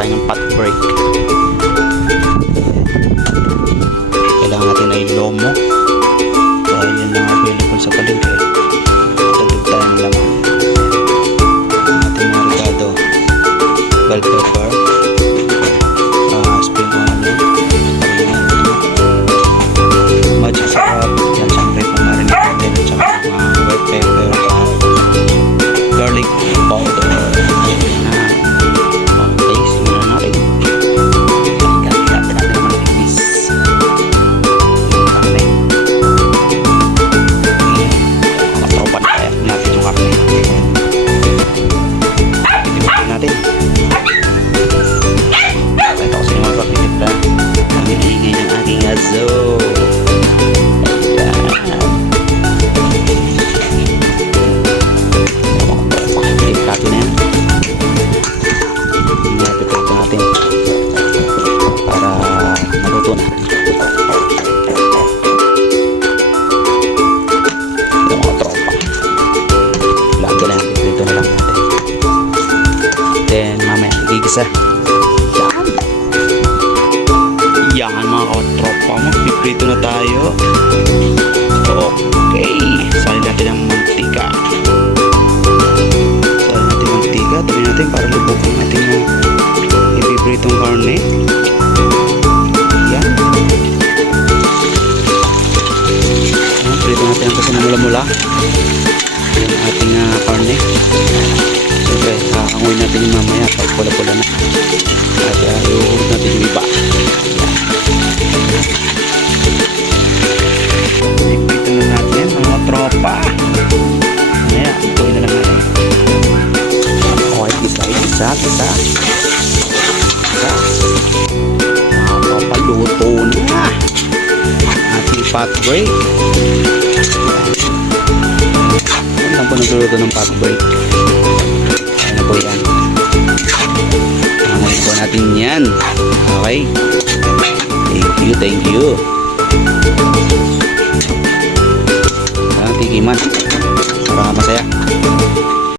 tayo ng pot break. Kailangan natin ay lomo. Dahil yan lang available sa palengke. Maluto na. Yung mga tropa. Dito na lang natin. Then mamaya igigisa. Kasi namula-mula. Yung ating uh, karne. Siyempre, hahangoy natin yung mamaya pag pula-pula na. At uh, iuhulog natin yung iba. Iprito na natin ang mga tropa. Mamaya, ituloy na lang natin. Okay, isa, isa, isa. Isa. Mga tropa, luto na. Ating pot nagluluto ng break? Ayan na po yan. Hangoyin po natin yan. Okay? Thank you, thank you. Ang tikiman. Para masaya.